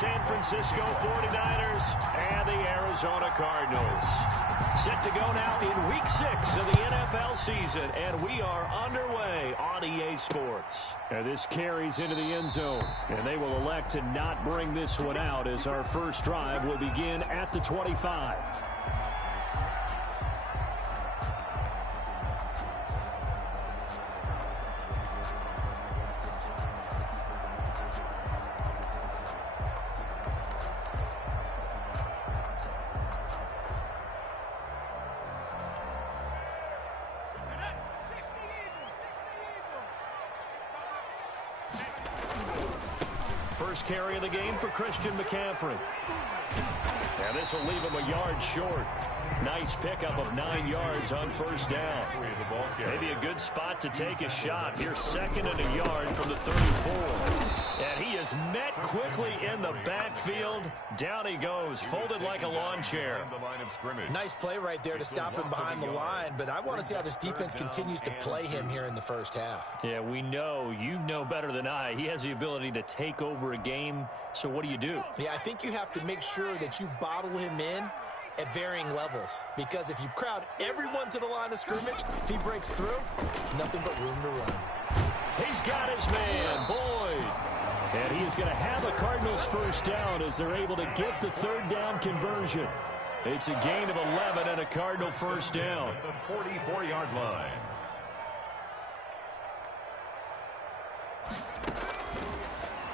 San Francisco 49ers and the Arizona Cardinals. Set to go now in Week 6 of the NFL season, and we are underway on EA Sports. And this carries into the end zone, and they will elect to not bring this one out as our first drive will begin at the 25. First carry of the game for Christian McCaffrey. And this will leave him a yard short. Nice pickup of 9 yards on first down. Maybe a good spot to take a shot. Here's second and a yard from the 34. And he is met quickly in the backfield. Down he goes, folded like a lawn chair. Nice play right there to stop him behind the line, but I want to see how this defense continues to play him here in the first half. Yeah, we know, you know better than I, he has the ability to take over a game. So what do? Yeah, I think you have to make sure that you bottle him in at varying levels, because if you crowd everyone to the line of scrimmage, if he breaks through, there's nothing but room to run. He's got his man, Boyd. And he is going to have a Cardinals first down as they're able to get the third down conversion. It's a gain of 11 and a Cardinal first down. At the 44-yard line.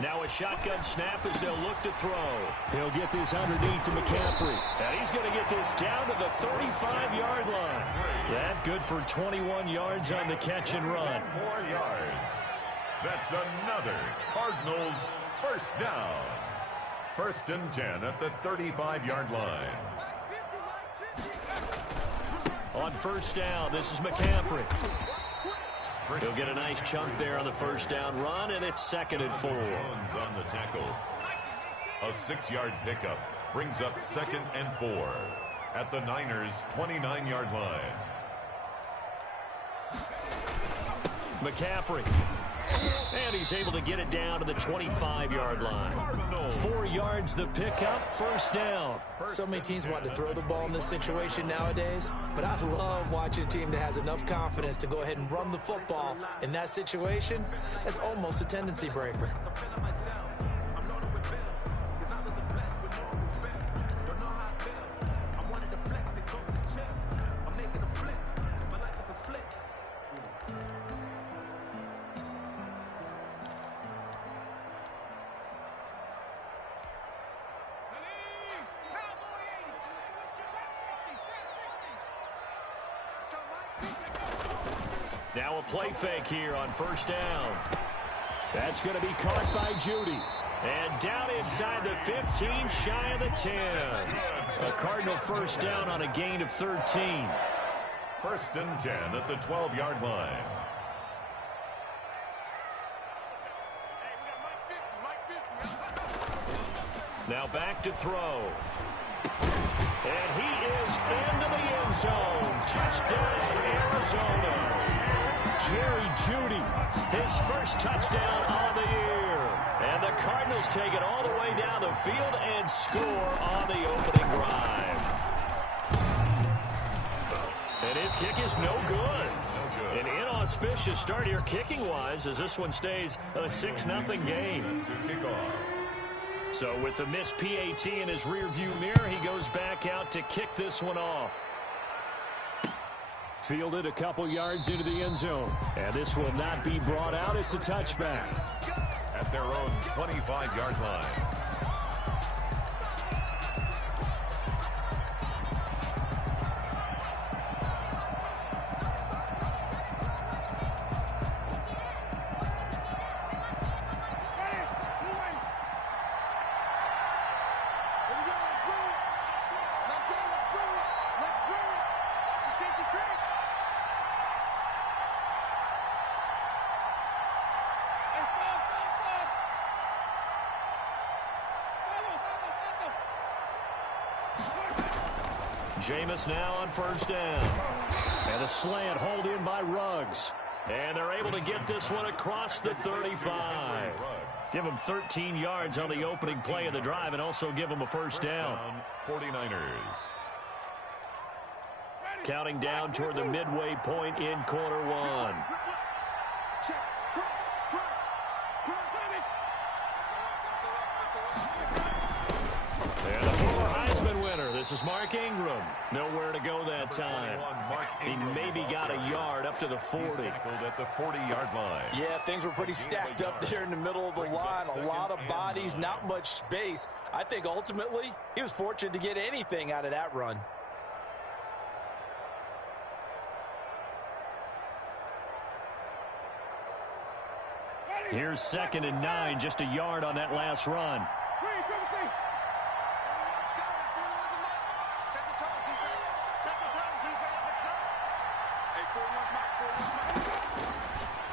Now a shotgun snap as they'll look to throw. He'll get this underneath to McCaffrey. And he's going to get this down to the 35-yard line. That good for 21 yards on the catch and run. 4 yards. That's another Cardinals first down. First and 10 at the 35-yard line. On first down, this is McCaffrey. He'll get a nice chunk there on the first down run, and it's second and 4. On the tackle. A 6-yard pickup brings up second and 4 at the Niners' 29-yard line. McCaffrey. And he's able to get it down to the 25-yard line. 4 yards the pickup, first down. So many teams want to throw the ball in this situation nowadays, but I love watching a team that has enough confidence to go ahead and run the football in that situation. That's almost a tendency breaker. Now a play fake here on first down. That's going to be caught by Judy. And down inside the 15, shy of the 10. A Cardinal first down on a gain of 13. First and 10 at the 12-yard line. Now back to throw. And he is into the end zone. Touchdown, Arizona. Jerry Jeudy, his first touchdown on the year. And the Cardinals take it all the way down the field and score on the opening drive. And his kick is no good. An inauspicious start here kicking-wise as this one stays a 6-0 game. So with the missed PAT in his rearview mirror, he goes back out to kick this one off. Fielded a couple yards into the end zone. And this will not be brought out. It's a touchback. At their own 25-yard line. Jameis now on first down. And a slant hauled in by Ruggs. And they're able to get this one across the 35. Give them 13 yards on the opening play of the drive and also give them a first down. 49ers. Counting down toward the midway point in quarter one. And the former Heisman winner, this is Mark Ingram. Nowhere to go that time. He maybe got a yard up to the 40. He's tackled at the 40-yard line. Yeah, things were pretty stacked up there in the middle of the line. A lot of bodies, not much space. I think ultimately he was fortunate to get anything out of that run. Here's 2nd and 9, just a yard on that last run.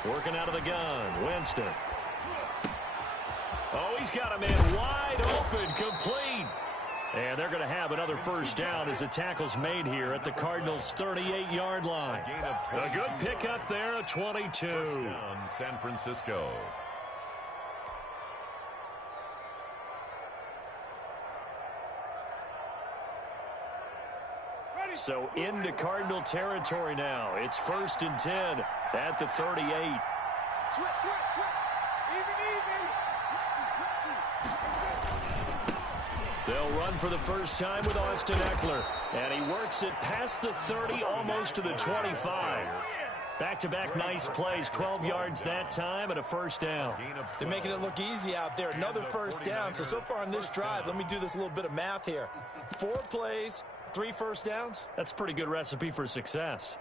Working out of the gun, Winston. Oh, he's got a man wide open, complete. And they're going to have another first down as the tackle's made here at the Cardinals' 38-yard line. A good pickup there, a 22. First down, San Francisco. So into Cardinal territory now. It's 1st and 10 at the 38. Switch. Even. They'll run for the first time with Austin Eckler. And he works it past the 30, almost to the 25. Back-to-back nice plays, 12 yards that time and a first down. They're making it look easy out there. Another first down. So far on this drive, let me do this little bit of math here. 4 plays, 3 first downs. That's a pretty good recipe for success.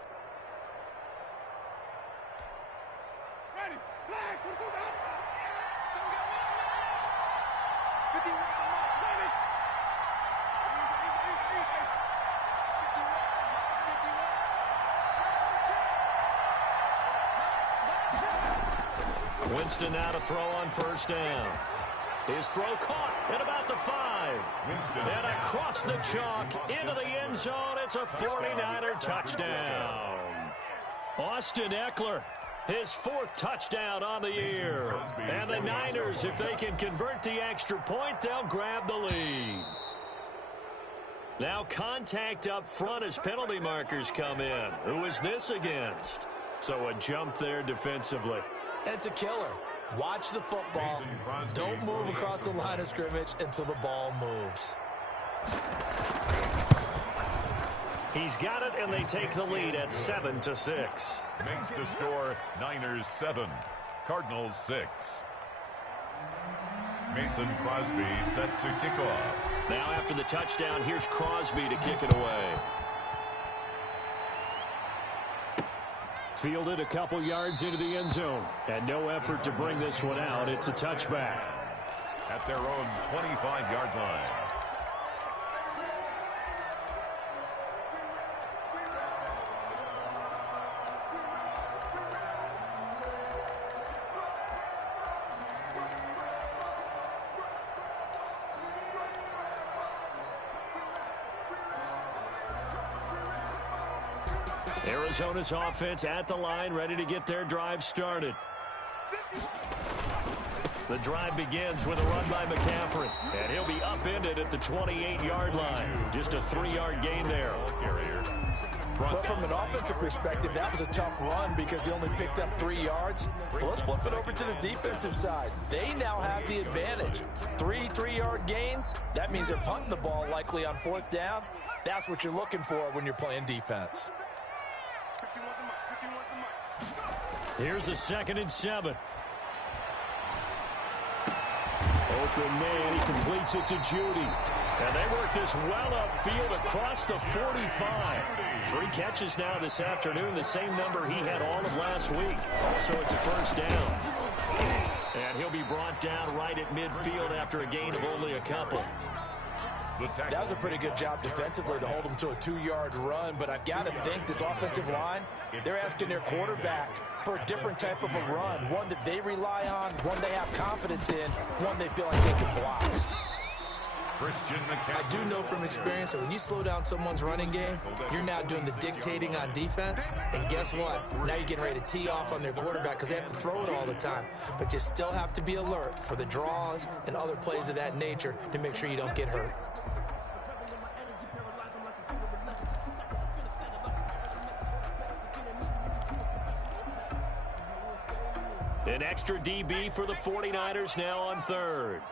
Winston now to throw on first down. His throw caught at about the 5. And across the chalk into the end zone. It's a 49er touchdown. Austin Eckler, his 4th touchdown on the year. And the Niners, if they can convert the extra point, they'll grab the lead. Now contact up front as penalty markers come in. Who is this against? So a jump there defensively. And it's a killer. Watch the football. Don't move across the line of scrimmage until the ball moves. He's got it, and they take the lead at 7-6. Makes the score Niners 7, Cardinals 6. Mason Crosby set to kick off. Now after the touchdown, here's Crosby to kick it away. Fielded a couple yards into the end zone. And no effort to bring this one out. It's a touchback. At their own 25-yard line. Arizona's offense at the line, ready to get their drive started. The drive begins with a run by McCaffrey, and he'll be upended at the 28-yard line. Just a 3-yard gain there. Well, from an offensive perspective, that was a tough run because he only picked up 3 yards. Well, let's flip it over to the defensive side. They now have the advantage. 3-3-yard gains, that means they're punting the ball likely on 4th down. That's what you're looking for when you're playing defense. Here's a 2nd and 7. Open man, he completes it to Judy. And they work this well upfield across the 45. 3 catches now this afternoon, the same number he had all of last week. Also, it's a first down. And he'll be brought down right at midfield after a gain of only a couple. That was a pretty good job defensively to hold him to a 2-yard run, but I've got to think this offensive line, they're asking their quarterback for a different type of a run, one that they rely on, one they have confidence in, one they feel like they can block. Christian McCaffrey. I do know from experience that when you slow down someone's running game, you're now doing the dictating on defense. And guess what? Now you're getting ready to tee off on their quarterback because they have to throw it all the time. But you still have to be alert for the draws and other plays of that nature to make sure you don't get hurt. An extra DB for the 49ers now on third.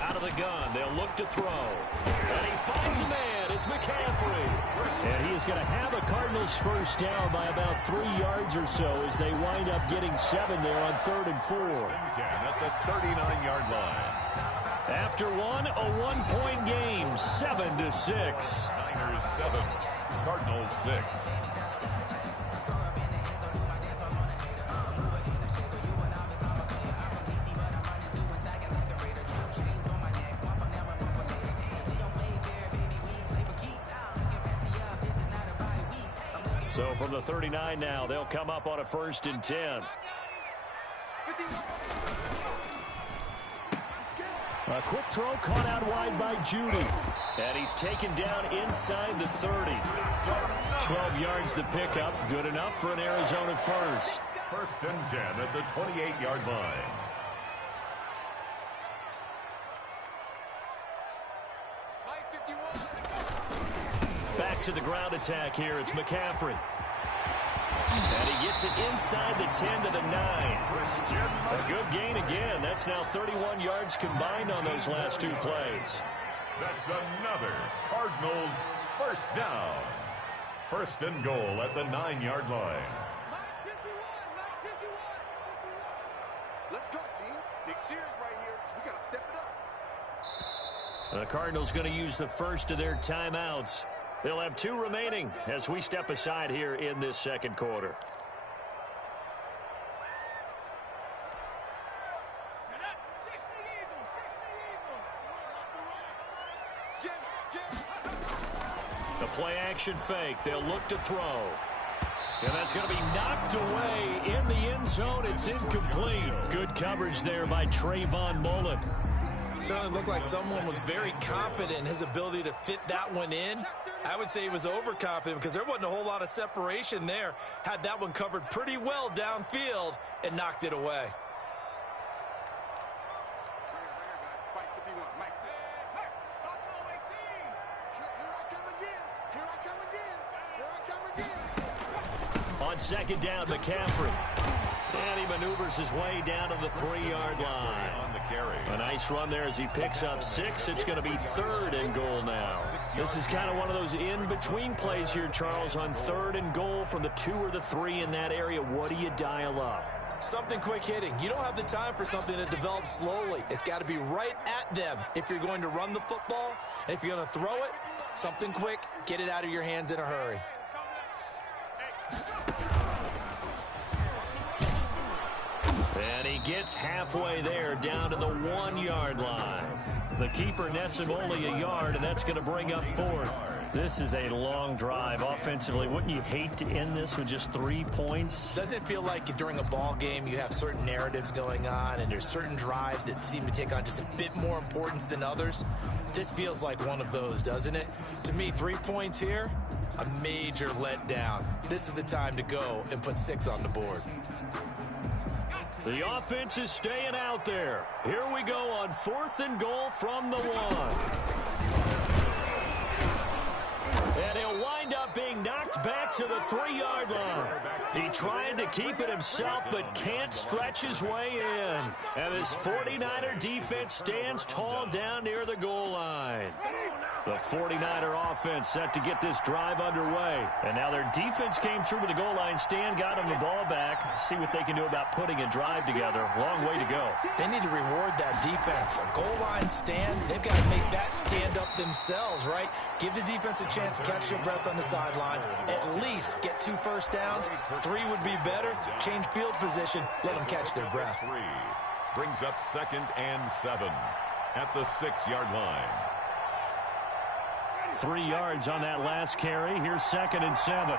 Out of the gun, they'll look to throw. And he finds a man. It's McCaffrey. And he is going to have a Cardinals first down by about 3 yards or so as they wind up getting 7 there on 3rd and 4. 10 at the 39-yard line. After one, a one-point game, 7-6. Niners 7, Cardinals 6. So from the 39 now, they'll come up on a 1st and 10. A quick throw caught out wide by Judy. And he's taken down inside the 30. 12 yards the pickup. Good enough for an Arizona first. 1st and 10 at the 28-yard line. Back to the ground attack here. It's McCaffrey. And he gets it inside the 10 to the 9. A good gain again. That's now 31 yards combined on those last 2 plays. That's another Cardinals first down. 1st and goal at the 9-yard line. 9:51. Let's go, team. Big series right here. We got to step it up. The Cardinals going to use the first of their timeouts. They'll have 2 remaining as we step aside here in this 2nd quarter. The play action fake. They'll look to throw. And that's going to be knocked away in the end zone. It's incomplete. Good coverage there by Trayvon Mullen. Certainly looked like someone was very confident in his ability to fit that one in. I would say he was overconfident because there wasn't a whole lot of separation there. Had that one covered pretty well downfield and knocked it away. On 2nd down, McCaffrey. And he maneuvers his way down to the 3-yard line. On the carry. A nice run there as he picks up 6. It's going to be 3rd and goal now. This is kind of one of those in-between plays here, Charles, on 3rd and goal from the 2 or the 3 in that area. What do you dial up? Something quick hitting. You don't have the time for something that develops slowly. It's got to be right at them if you're going to run the football. And if you're going to throw it, something quick, get it out of your hands in a hurry. And he gets halfway there down to the 1-yard line. The keeper nets him only a yard, and that's going to bring up 4th. This is a long drive offensively. Wouldn't you hate to end this with just 3 points? Doesn't it feel like during a ball game you have certain narratives going on and there's certain drives that seem to take on just a bit more importance than others? This feels like one of those, doesn't it? To me, 3 points here, a major letdown. This is the time to go and put 6 on the board. The offense is staying out there. Here we go on 4th and goal from the 1. And he'll wind up being knocked back to the 3-yard line. He tried to keep it himself, but can't stretch his way in. And this 49er defense stands tall down near the goal line. The 49er offense set to get this drive underway. And now their defense came through with the goal line stand, got them the ball back. See what they can do about putting a drive together. Long way to go. They need to reward that defense. A goal line stand, they've got to make that stand up themselves, right? Give the defense a chance to catch their breath on the sidelines. At least get 2 first downs. 3 would be better. Change field position. Let them catch their breath. 3 brings up 2nd and 7 at the 6-yard line. 3 yards on that last carry. Here's 2nd and 7.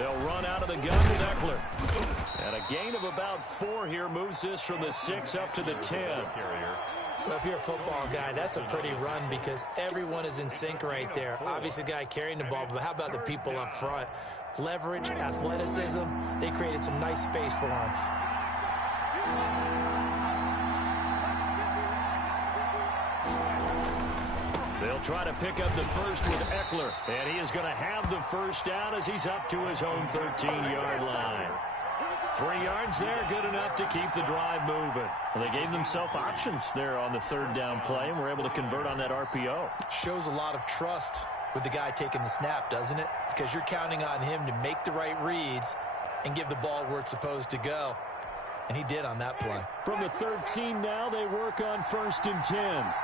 They'll run out of the gun with Eckler. And a gain of about 4 here moves this from the 6 up to the 10. Well, if you're a football guy, that's a pretty run because everyone is in sync right there. Obviously, the guy carrying the ball, but how about the people up front? Leverage, athleticism, they created some nice space for him. They'll try to pick up the first with Eckler, and he is going to have the first down as he's up to his own 13-yard line. 3 yards there, good enough to keep the drive moving. Well, they gave themselves options there on the 3rd down play, and were able to convert on that RPO. Shows a lot of trust with the guy taking the snap, doesn't it? Because you're counting on him to make the right reads and give the ball where it's supposed to go. And he did on that play. From the 13 now, they work on 1st and 10.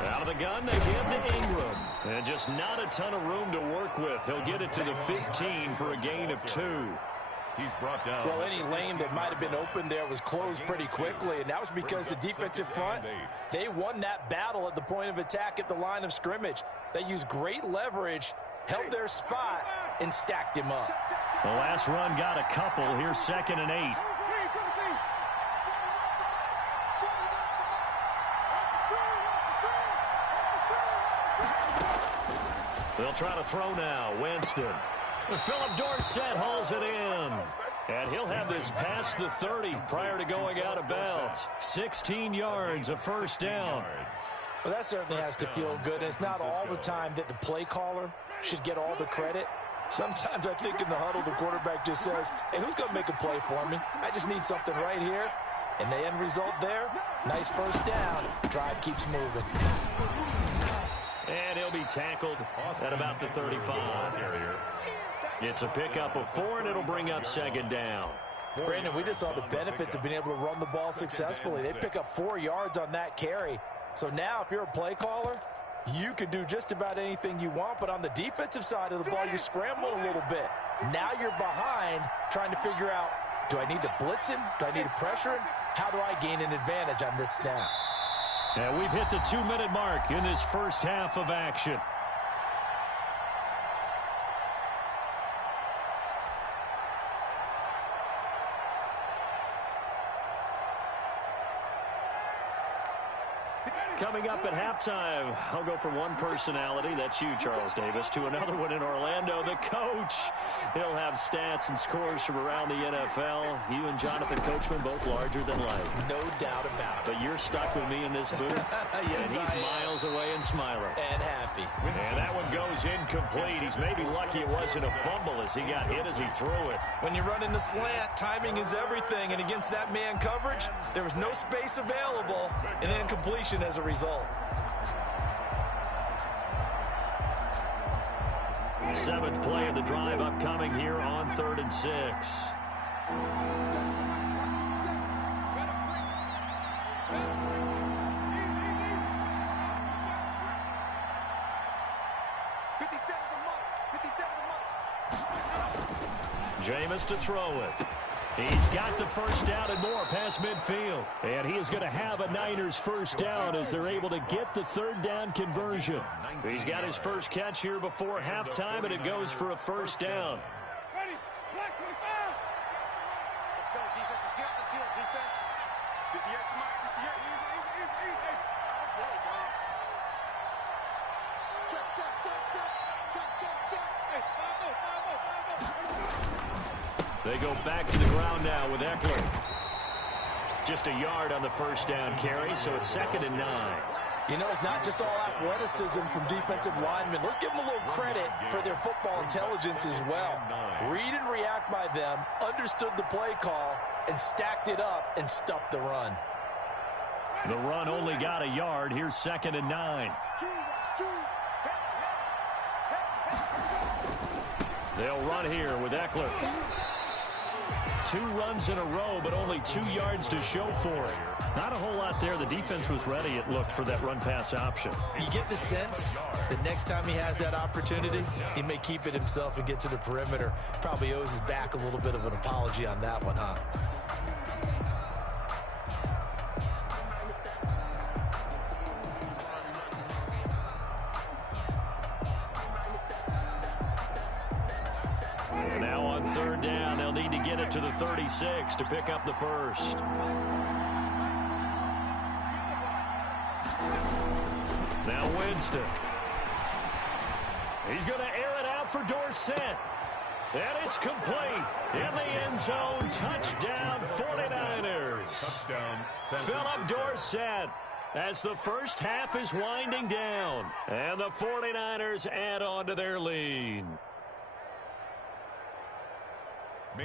Out of the gun, they give to Ingram. And just not a ton of room to work with. He'll get it to the 15 for a gain of 2. He's brought down. Well, any lane that might have been open there was closed pretty quickly, and that was because the defensive front, they won that battle at the point of attack at the line of scrimmage. They used great leverage, held their spot, and stacked him up. The last run got a couple. Here's 2nd and 8. They'll try to throw now. Winston. Philip Dorsett hauls it in. And he'll have this past the 30 prior to going out of bounds. 16 yards, a first down. Well, that certainly has to feel good. And it's not all the time that the play caller should get all the credit. Sometimes I think in the huddle, the quarterback just says, hey, who's going to make a play for me? I just need something right here. And the end result there, nice first down. Drive keeps moving. And he'll be tackled at about the 35. It's a pickup of 4, and it'll bring up 2nd down. Brandon, we just saw the benefits of being able to run the ball successfully. They pick up 4 yards on that carry. So now if you're a play caller, you can do just about anything you want. But on the defensive side of the ball, you scramble a little bit. Now you're behind trying to figure out, do I need to blitz him? Do I need to pressure him? How do I gain an advantage on this snap? And we've hit the 2-minute mark in this first half of action. Coming up at halftime, I'll go from one personality, that's you, Charles Davis, to another one in Orlando, the coach. He'll have stats and scores from around the NFL. You and Jonathan Coachman, both larger than life. No doubt about it. But you're stuck with me in this booth, yes, and he's miles away and smiling. And happy. And that one goes incomplete. He's maybe lucky it wasn't a fumble as he got hit as he threw it. When you run in the slant, timing is everything. And against that man coverage, there was no space available, and incompletion as a result. 7th play of the drive upcoming here on 3rd and 6. Jameis to throw it. He's got the first down and more past midfield. And he is going to have a Niners first down as they're able to get the 3rd down conversion. He's got his first catch here before halftime, and it goes for a first down. Ready? Black 25. Let's go, defense. Let's get out the field, defense. 58, come on, 58. Check, check, check, check. Check, check, check. Hey, 5-0. They go back to the ground now with Eckler. Just a yard on the first down carry, so it's 2nd and 9. You know, it's not just all athleticism from defensive linemen. Let's give them a little credit for their football intelligence as well. Read and react by them, understood the play call, and stacked it up and stuffed the run. The run only got a yard. Here's 2nd and 9. They'll run here with Eckler. 2 runs in a row, but only 2 yards to show for it. Not a whole lot there. The defense was ready, it looked, for that run-pass option. You get the sense that next time he has that opportunity, he may keep it himself and get to the perimeter. Probably owes his back a little bit of an apology on that one, huh? to the 36 to pick up the first. Now Winston. He's going to air it out for Dorsett. And it's complete. In the end zone. Touchdown 49ers. Touchdown. Philip Dorsett as the first half is winding down. And the 49ers add on to their lead.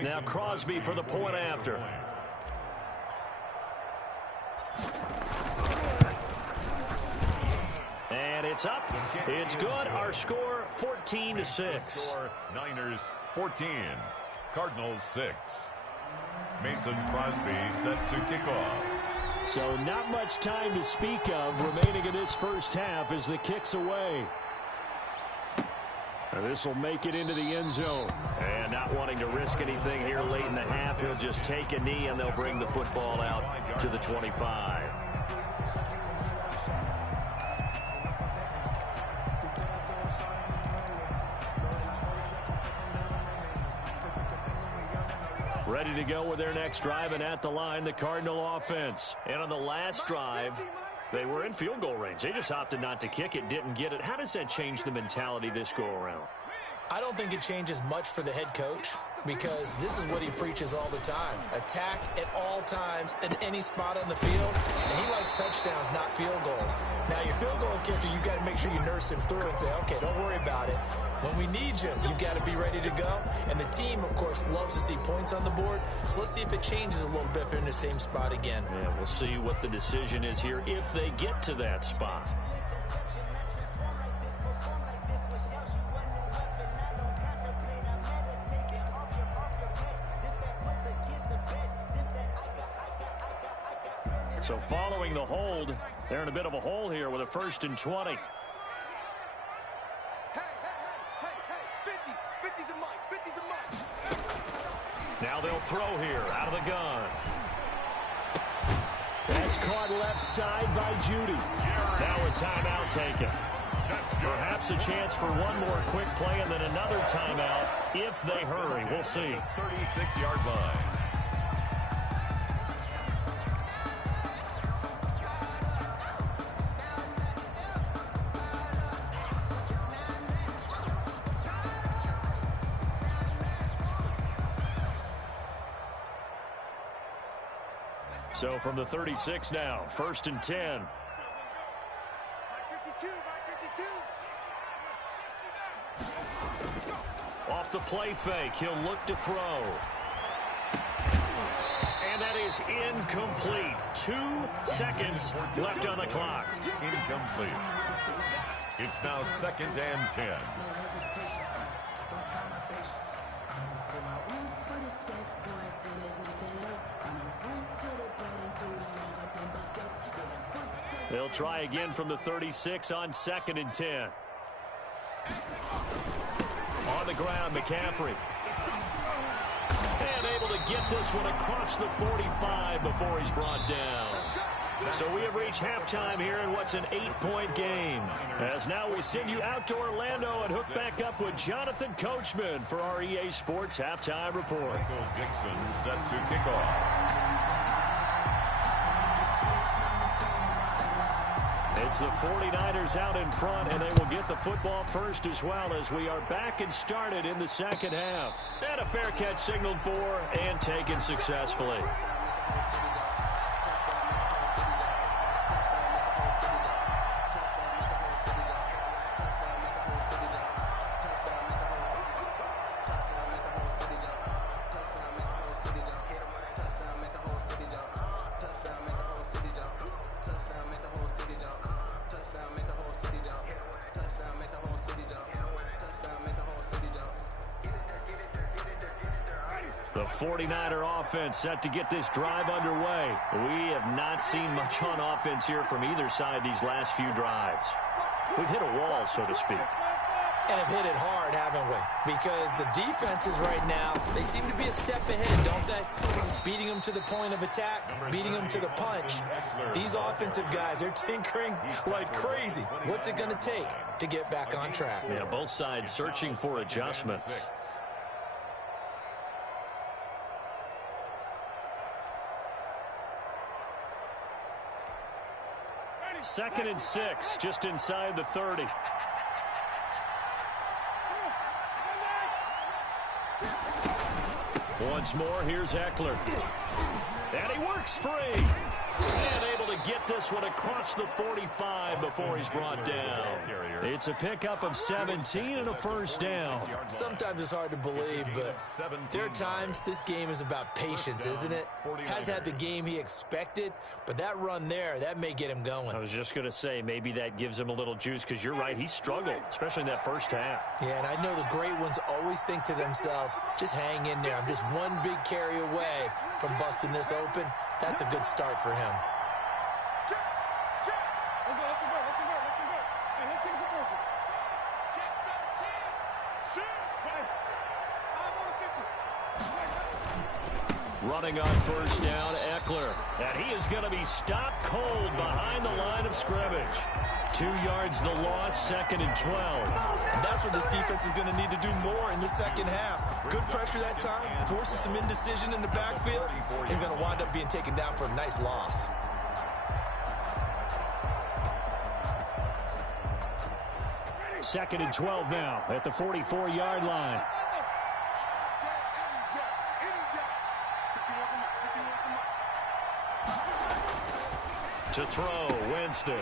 Now Crosby for the point after. And it's up. It's good. Our score 14-6. Niners 14. Cardinals 6. Mason Crosby set to kick off. So not much time to speak of remaining in this first half as the kick's away. This will make it into the end zone. And not wanting to risk anything here late in the half, he'll just take a knee and they'll bring the football out to the 25. Ready to go with their next drive, and at the line, the Cardinal offense. And on the last drive, they were in field goal range. They just opted not to kick it, didn't get it. How does that change the mentality this go-around? I don't think it changes much for the head coach because this is what he preaches all the time. Attack at all times at any spot on the field, and he likes touchdowns, not field goals. Now, your field goal kicker, you got to make sure you nurse him through and say, okay, don't worry about it. When we need you, you've got to be ready to go. And the team, of course, loves to see points on the board. So let's see if it changes a little bit if they're in the same spot again. Yeah, we'll see what the decision is here if they get to that spot. So following the hold, they're in a bit of a hole here with a 1st and 20. Now they'll throw here out of the gun. That's caught left side by Judy. Now a timeout taken. Perhaps a chance for one more quick play and then another timeout if they hurry. We'll see. 36-yard line. So from the 36 now, 1st and 10. Off the play fake, he'll look to throw. And that is incomplete. 2 seconds left on the clock. Incomplete. It's now 2nd and 10. They'll try again from the 36 on 2nd and 10. On the ground, McCaffrey. And able to get this one across the 45 before he's brought down. So we have reached halftime here in what's an 8-point game. As now we send you out to Orlando and hook back up with Jonathan Coachman for our EA Sports Halftime Report. Michael Dixon set to kick off. It's the 49ers out in front, and they will get the football first as well as we are back and started in the second half. And a fair catch signaled for and taken successfully. The 49er offense set to get this drive underway. We have not seen much on offense here from either side these last few drives. We've hit a wall, so to speak. And have hit it hard, haven't we? Because the defenses right now, they seem to be a step ahead, don't they? Beating them to the point of attack, beating them to the punch. These offensive guys, they're tinkering like crazy. What's it going to take to get back on track? Yeah, both sides searching for adjustments. 2nd and 6, just inside the 30. Once more, here's Eckler. And he works free. And able to get this one across the 45 before he's brought down. It's a pickup of 17 and a first down. Sometimes it's hard to believe, but there are times this game is about patience, isn't it? Has had the game he expected, but that run there, that may get him going. I was just going to say, maybe that gives him a little juice, because you're right, he struggled, especially in that first half. Yeah, and I know the great ones always think to themselves, just hang in there. I'm just one big carry away from busting this open. That's a good start for him. Running on first down, Eckler. And he is going to be stopped cold behind the line of scrimmage. 2 yards the loss, 2nd and 12. And that's what this defense is going to need to do more in the second half. Good pressure that time, forces some indecision in the backfield. He's going to wind up being taken down for a nice loss. Second and 12 now at the 44-yard line. To throw, Winston.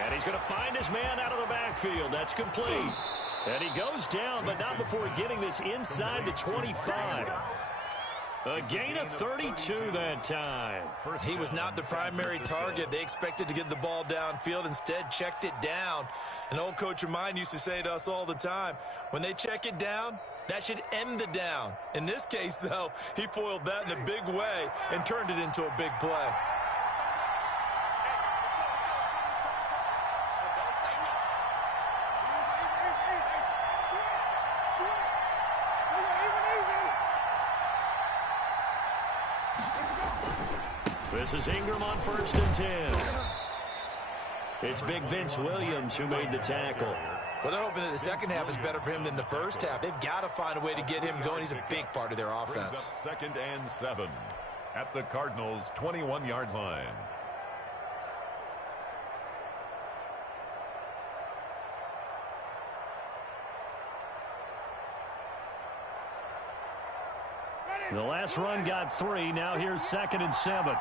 And he's going to find his man out of the backfield. That's complete. And he goes down, but not before getting this inside the 25. A gain of 32 that time. He was not the primary target. They expected to get the ball downfield. Instead, checked it down. An old coach of mine used to say to us all the time, when they check it down, that should end the down. In this case, though, he foiled that in a big way and turned it into a big play. This is Ingram on 1st and 10. It's Big Vince Williams who made the tackle. Well, they're hoping that the second half is better for him than the first half. They've got to find a way to get him going. He's a big part of their offense. 2nd and 7 at the Cardinals' 21-yard line. The last run got 3. Now here's 2nd and 7.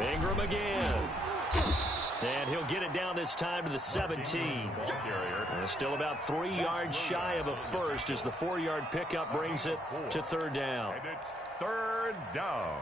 Ingram again. And he'll get it down this time to the 17. And still about 3 yards shy of a first as the 4-yard pickup brings it to 3rd down. And it's 3rd down.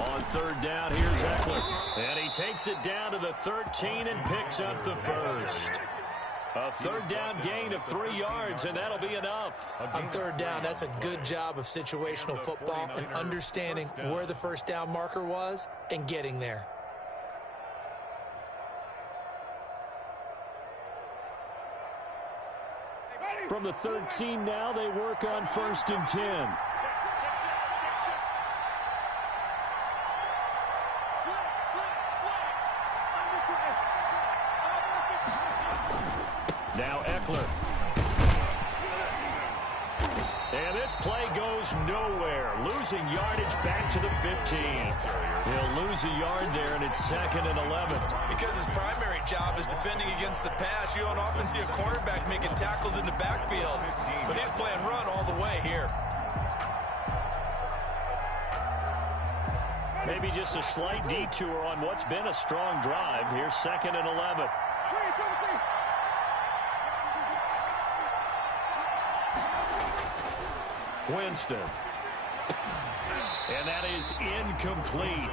On 3rd down, here's Eckler. And he takes it down to the 13 and picks up the first. A 3rd down gain of 3 yards, and that'll be enough. On 3rd down, that's a good job of situational football and understanding where the first down marker was and getting there. From the 13 now, they work on 1st and 10. Now Eckler. And this play goes nowhere. Losing yardage back to the 15. He'll lose a yard there, and it's 2nd and 11. Because his primary job is defending against the pass, you don't often see a cornerback making tackles in the backfield. But he's playing run all the way here. Maybe just a slight detour on what's been a strong drive. Here's 2nd and 11. Winston. And that is incomplete.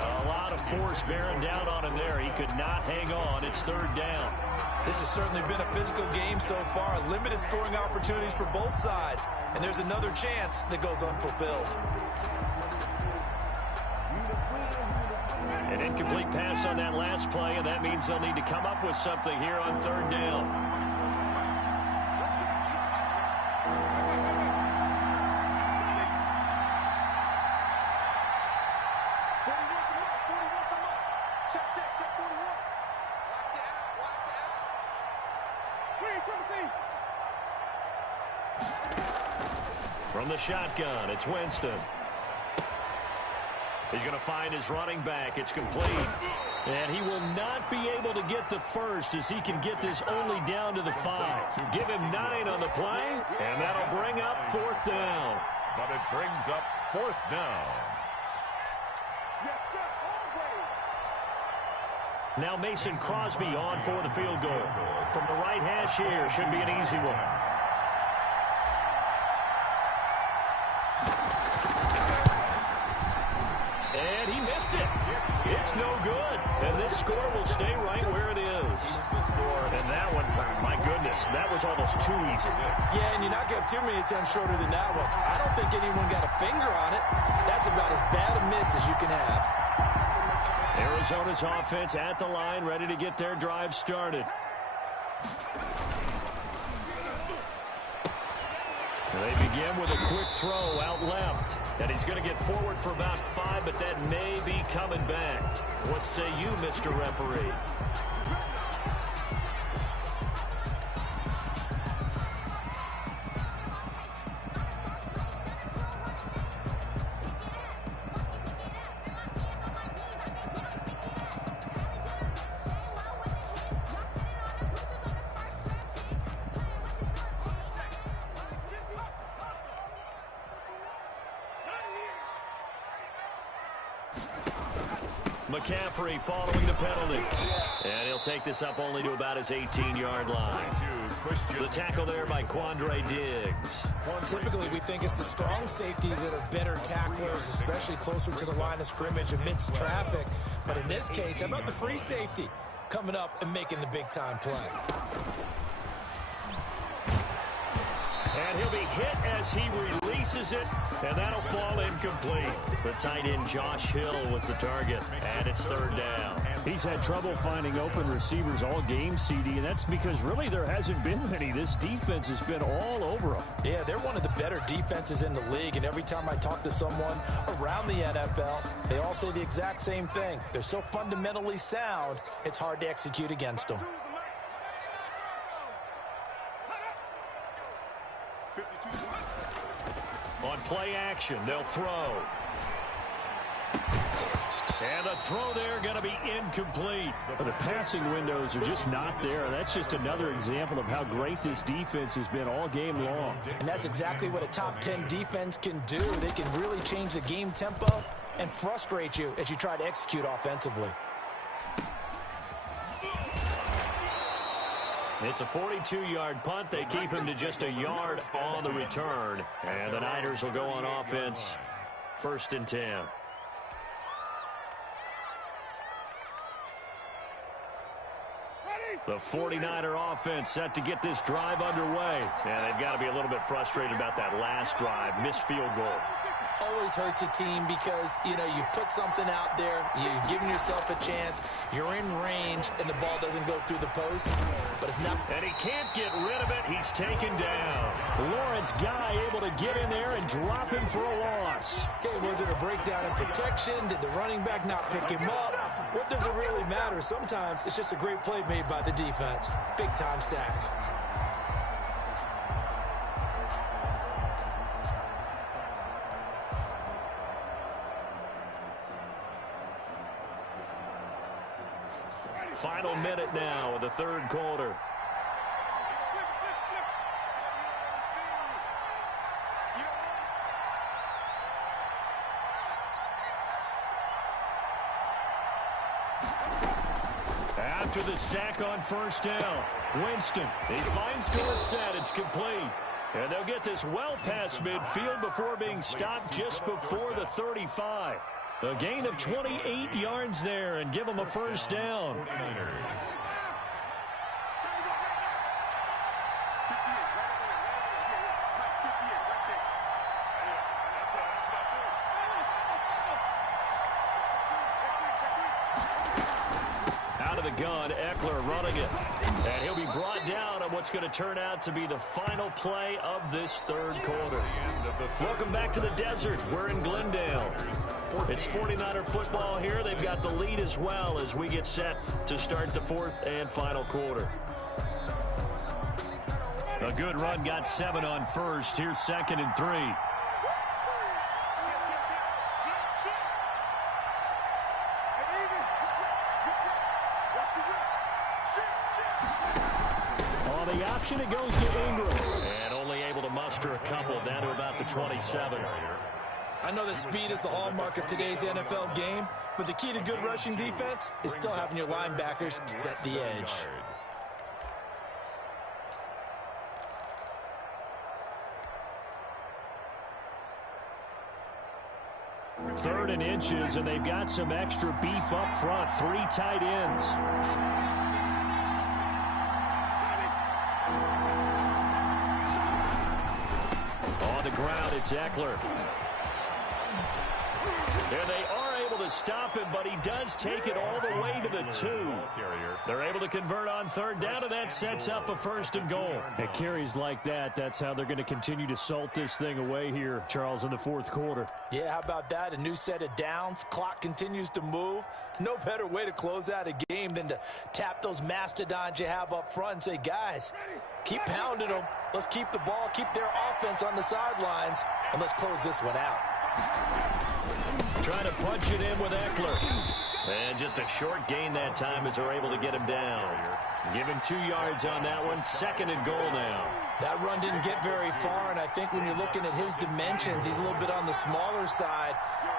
A lot of force bearing down on him there. He could not hang on. It's 3rd down. This has certainly been a physical game so far. Limited scoring opportunities for both sides. And there's another chance that goes unfulfilled. And An incomplete pass on that last play, and that means they'll need to come up with something here on third down. From the shotgun, it's Winston. He's going to find his running back. It's complete. And he will not be able to get the first as he can get this only down to the 5. Give him 9 on the play, and that'll bring up fourth down. But it brings up fourth down. Now Mason Crosby on for the field goal. From the right hash here, should be an easy one. And he missed it. It's no good. And this score will stay right where it is. And that one, my goodness, that was almost too easy. Yeah, and you're not going to have too many attempts shorter than that one. I don't think anyone got a finger on it. That's about as bad a miss as you can have. Arizona's offense at the line, ready to get their drive started. They begin with a quick throw out left. And he's going to get forward for about 5, but that may be coming back. What say you, Mr. Referee? McCaffrey following the penalty. And he'll take this up only to about his 18-yard line. The tackle there by Quandre Diggs. Well, typically we think it's the strong safeties that are better tacklers, especially closer to the line of scrimmage amidst traffic. But in this case, how about the free safety coming up and making the big-time play? And he'll be hit as he releases it, and that'll fall incomplete. The tight end Josh Hill was the target, and it's third down. He's had trouble finding open receivers all game, CD, and that's because really there hasn't been many. This defense has been all over them. Yeah, they're one of the better defenses in the league, and every time I talk to someone around the NFL, they all say the exact same thing. They're so fundamentally sound, it's hard to execute against them. On play action, they'll throw. And the throw there going to be incomplete. The passing windows are just not there. That's just another example of how great this defense has been all game long. And that's exactly what a top 10 defense can do. They can really change the game tempo and frustrate you as you try to execute offensively. It's a 42-yard punt. They keep him to just a yard on the return. And the Niners will go on offense. 1st and 10. The 49er offense set to get this drive underway. And they've got to be a little bit frustrated about that last drive. Missed field goal. Always hurts a team because, you know, you've put something out there, you've given yourself a chance, you're in range, and the ball doesn't go through the post, but it's not. And he can't get rid of it. He's taken down. Lawrence Guy able to get in there and drop him for a loss. Okay, was it a breakdown in protection? Did the running back not pick him up? What does it really matter? Sometimes it's just a great play made by the defense. Big-time sack. Final minute now of the third quarter. After the sack on first down, Winston, he finds Dorsett. It's complete. And they'll get this well past midfield before being stopped just before the 35. A gain of 28 yards there and give them a first down. of the gun. Eckler running it. And he'll be brought down on what's going to turn out to be the final play of this third quarter. Welcome back to the desert. We're in Glendale. It's 49er football here. They've got the lead as well as we get set to start the fourth and final quarter. A good run, got 7 on first. Here's 2nd and 3. On the option, it goes to Ingram. And only able to muster a couple down to about the 27. I know that speed is the hallmark of today's NFL game, but the key to good rushing defense is still having your linebackers set the edge. 3rd and inches, and they've got some extra beef up front. 3 tight ends. On the ground, it's Eckler. And they are able to stop him, but he does take it all the way to the 2. They're able to convert on 3rd down, and that sets up a 1st and goal. At carries like that, that's how they're going to continue to salt this thing away here, Charles, in the 4th quarter. Yeah, how about that? A new set of downs. Clock continues to move. No better way to close out a game than to tap those mastodons you have up front and say, guys, keep pounding them. Let's keep the ball, keep their offense on the sidelines, and let's close this one out. Trying to punch it in with Eckler. And just a short gain that time as they're able to get him down. Give him 2 yards on that one. 2nd and goal now. That run didn't get very far, and I think when you're looking at his dimensions, he's a little bit on the smaller side.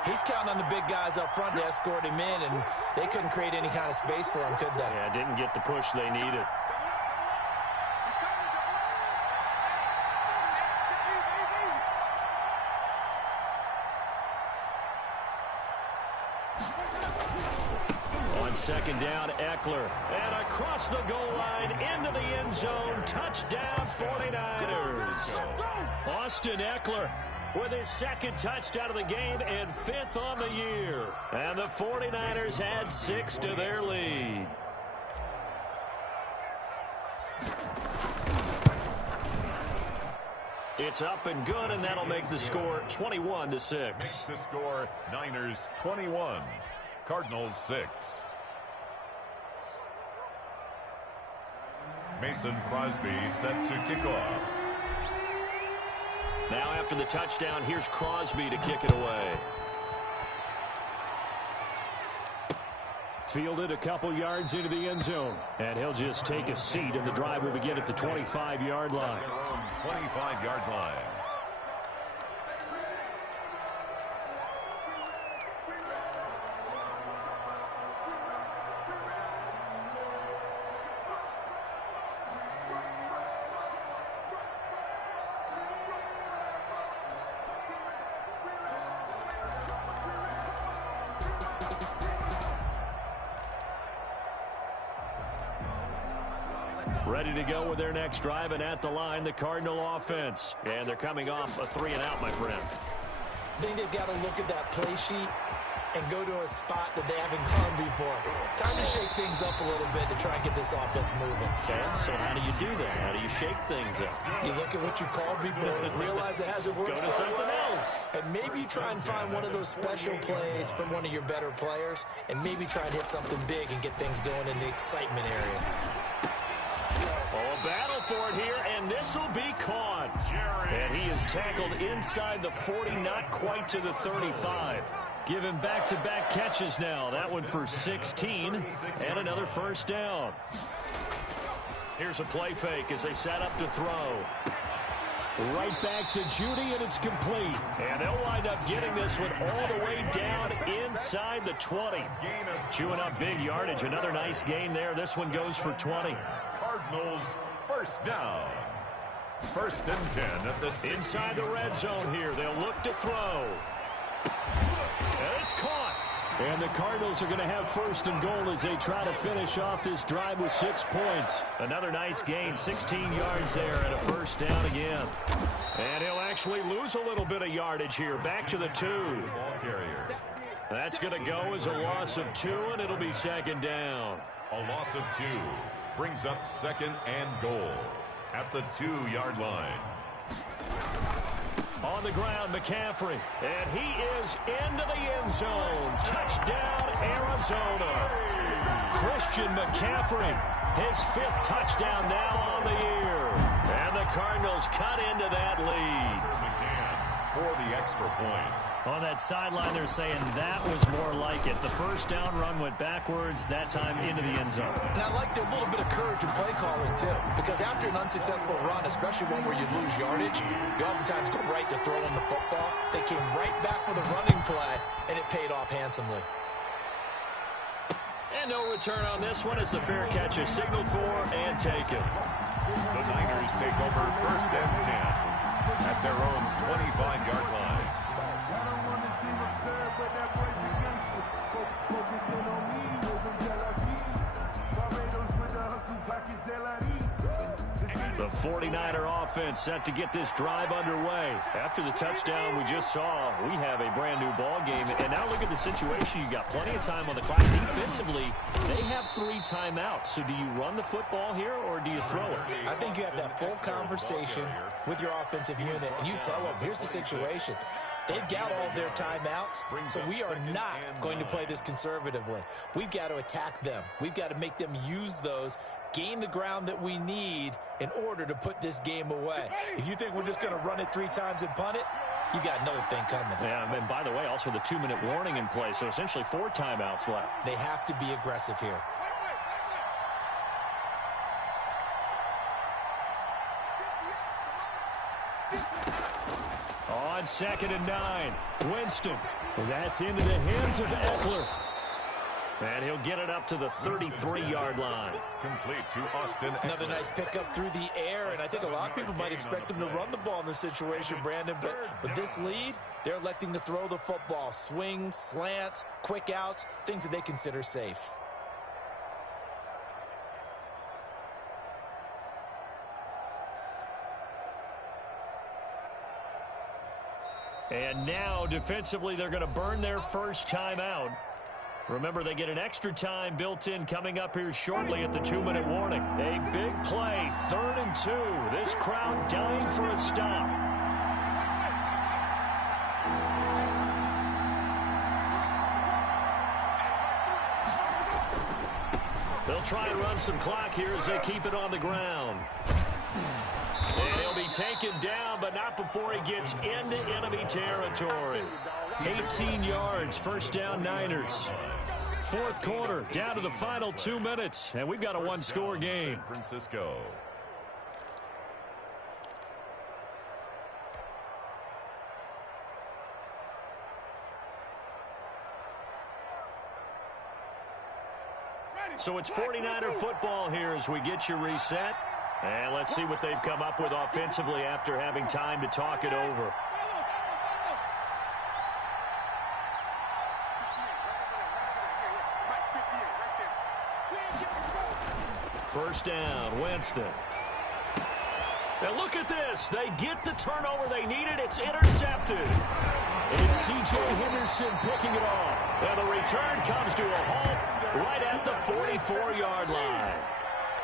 He's counting on the big guys up front to escort him in, and they couldn't create any kind of space for him, could they? Yeah, didn't get the push they needed. On 2nd down, Eckler. And across the goal line, into the end zone. Touchdown, 49ers. Austin Eckler with his 2nd touchdown of the game and 5th on the year. And the 49ers add 6 to their lead. It's up and good, and that'll make the score 21-6. Makes the score Niners 21, Cardinals 6. Mason Crosby set to kick off. Now after the touchdown, here's Crosby to kick it away. Fielded a couple yards into the end zone. And he'll just take a seat, and the drive will begin at the 25-yard line. 25-yard line. Ready to go with their next drive, and at the line, the Cardinal offense. And they're coming off a 3-and-out, my friend. I think they've got to look at that play sheet and go to a spot that they haven't gone before. Time to shake things up a little bit to try and get this offense moving. Okay, so how do you do that? How do you shake things up? You look at what you called before, realize it hasn't worked. Go to something else. And maybe try and find one of those special plays from one of your better players, and maybe try and hit something big and get things going in the excitement area. Oh, a battle for it here, and this will be caught. And he is tackled inside the 40, not quite to the 35. Give him back-to-back catches now. That one for 16, and another 1st down. Here's a play fake as they set up to throw. Right back to Judy, and it's complete. And they'll wind up getting this one all the way down inside the 20. Chewing up big yardage. Another nice gain there. This one goes for 20. Cardinals 1st down. 1st and 10 at the 6. Inside the red zone here. They'll look to throw. And it's caught. And the Cardinals are going to have 1st and goal as they try to finish off this drive with 6 points. Another nice gain, 16 yards there, and a 1st down again. And he'll actually lose a little bit of yardage here. Back to the 2. Ball carrier. That's going to go as a loss of 2, and it'll be 2nd down. A loss of 2 brings up 2nd and goal at the 2-yard line. On the ground, McCaffrey. And he is into the end zone. Touchdown, Arizona. Christian McCaffrey, his 5th touchdown now on the year. And the Cardinals cut into that lead. McCann for the extra point. On that sideline, they're saying that was more like it. The first down run went backwards, that time into the end zone. And I like the little bit of courage in play calling, too. Because after an unsuccessful run, especially one where you lose yardage, you oftentimes go right to throwing the football. They came right back with a running play, and it paid off handsomely. And no return on this one as the fair catch is signaled for and taken. The Niners take over 1st and 10 at their own 25-yard line. The 49er offense set to get this drive underway. After the touchdown we just saw, we have a brand-new ball game. And now look at the situation. You got plenty of time on the clock. Defensively, they have 3 timeouts. So do you run the football here or do you throw it? I think you have that full conversation with your offensive unit, and you tell them, here's the situation. They've got all their timeouts, so we are not going to play this conservatively. We've got to attack them. We've got to make them use those, gain the ground that we need in order to put this game away. If you think we're just going to run it 3 times and punt it, you got another thing coming. Yeah, and by the way, also the 2-minute warning in play, so essentially 4 timeouts left. They have to be aggressive here. On 2nd and 9, Winston. That's into the hands of Eckler. And he'll get it up to the 33-yard line. Complete to Austin. Another nice pickup through the air, and I think a lot of people might expect them to run the ball in this situation, Brandon, but with this lead, they're electing to throw the football. Swings, slants, quick outs, things that they consider safe. And now, defensively, they're going to burn their first timeout. Remember, they get an extra time built in coming up here shortly at the 2-minute warning. A big play, 3rd and 2. This crowd dying for a stop. They'll try and run some clock here as they keep it on the ground. And he'll be taken down, but not before he gets into enemy territory. 18 yards, first down Niners. 4th quarter, down to the final 2 minutes, and we've got a 1-score game. San Francisco. So it's 49er football here as we get you reset. And let's see what they've come up with offensively after having time to talk it over. First down, Winston. Now look at this. They get the turnover they needed. It's intercepted. It's C.J. Henderson picking it off. And the return comes to a halt right at the 44-yard line.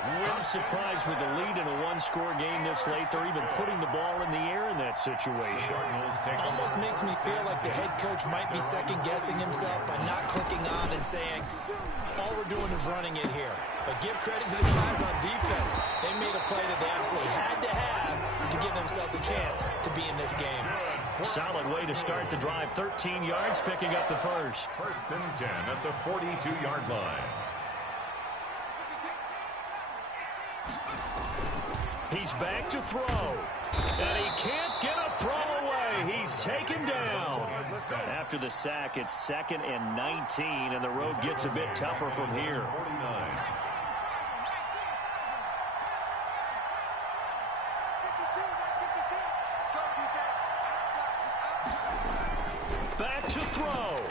I'm surprised with the lead in a 1-score game this late. They're even putting the ball in the air in that situation. Almost makes me feel like the head coach might be second-guessing himself by not clicking on and saying, all we're doing is running it here. But give credit to the guys on defense. They made a play that they absolutely had to have to give themselves a chance to be in this game. Solid way to start the drive. 13 yards, picking up the first. 1st and 10 at the 42-yard line. He's back to throw. And he can't get a throw away. He's taken down. After the sack, it's 2nd and 19, and the road gets a bit tougher from here. 49. Back to throw.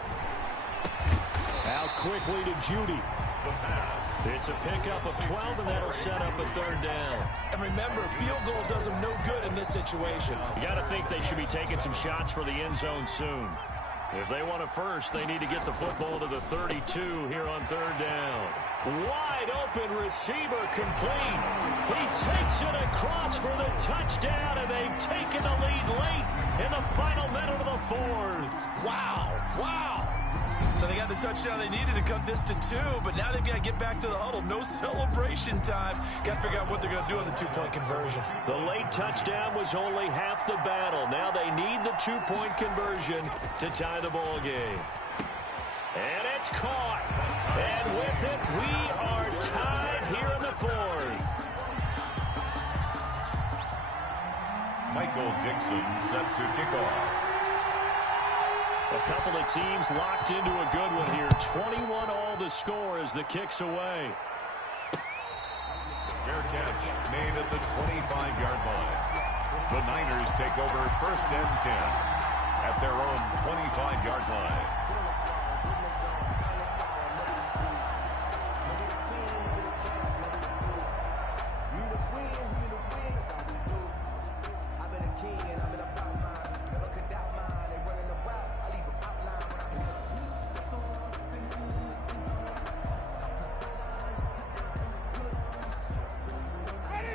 Out quickly to Judy. The pass. It's a pickup of 12, and that'll set up a 3rd down. And remember, field goal does them no good in this situation. You got to think they should be taking some shots for the end zone soon. If they want a first, they need to get the football to the 32 here on third down. Wide open receiver complete. He takes it across for the touchdown, and they've taken the lead late in the final minute of the fourth. Wow. So they got the touchdown they needed to cut this to 2, but now they've got to get back to the huddle. No celebration time. Got to figure out what they're going to do on the 2-point conversion. The late touchdown was only half the battle. Now they need the 2-point conversion to tie the ball game. And it's caught. And with it, we are tied here in the fourth. Michael Dixon set to kick off. A couple of teams locked into a good one here. 21 all the score as the kick's away. Fair catch made at the 25-yard line. The Niners take over 1st and 10 at their own 25-yard line.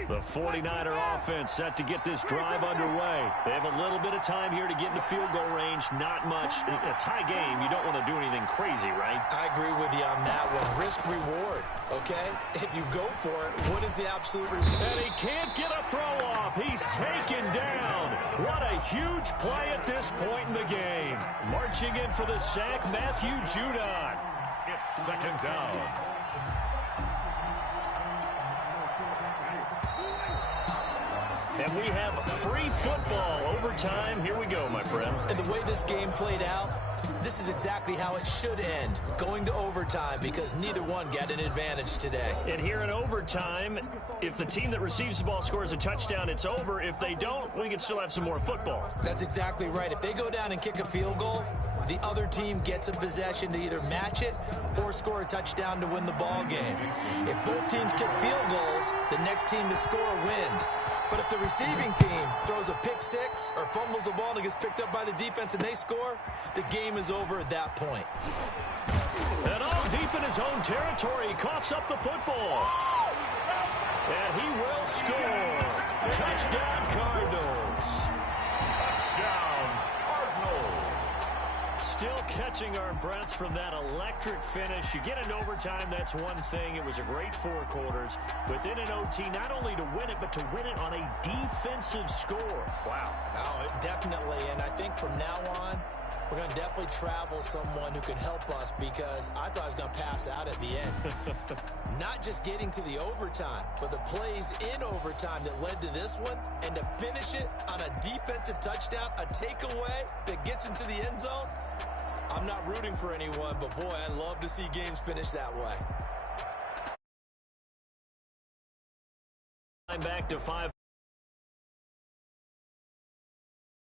The 49er offense set to get this drive underway. They have a little bit of time here to get into field goal range. Not much. A tie game, you don't want to do anything crazy, right? I agree with you on that one. Risk-reward, okay? If you go for it, what is the absolute reward? And he can't get a throw off. He's taken down. What a huge play at this point in the game. Marching in for the sack, Matthew Judon. It's 2nd down. And we have free football. Overtime. Here we go, my friend. And the way this game played out, this is exactly how it should end, going to overtime, because neither one got an advantage today. And here in overtime, if the team that receives the ball scores a touchdown, it's over. If they don't, we can still have some more football. That's exactly right. If they go down and kick a field goal, the other team gets a possession to either match it or score a touchdown to win the ball game. If both teams kick field goals, the next team to score wins. But if the receiving team throws a pick six or fumbles the ball and it gets picked up by the defense and they score, the game is over at that point. And all deep in his own territory, he coughs up the football. And he will score. Touchdown, Cardinals. Touchdown, Cardinals. Still catching our breaths from that electric finish. You get into overtime, that's one thing. It was a great 4 quarters. But then in OT, not only to win it, but to win it on a defensive score. Wow. Oh, definitely. And I think from now on, we're going to definitely travel someone who can help us, because I thought I was going to pass out at the end. Not just getting to the overtime, but the plays in overtime that led to this one, and to finish it on a defensive touchdown, a takeaway that gets into the end zone. I'm not rooting for anyone, but boy, I love to see games finish that way. Back to 5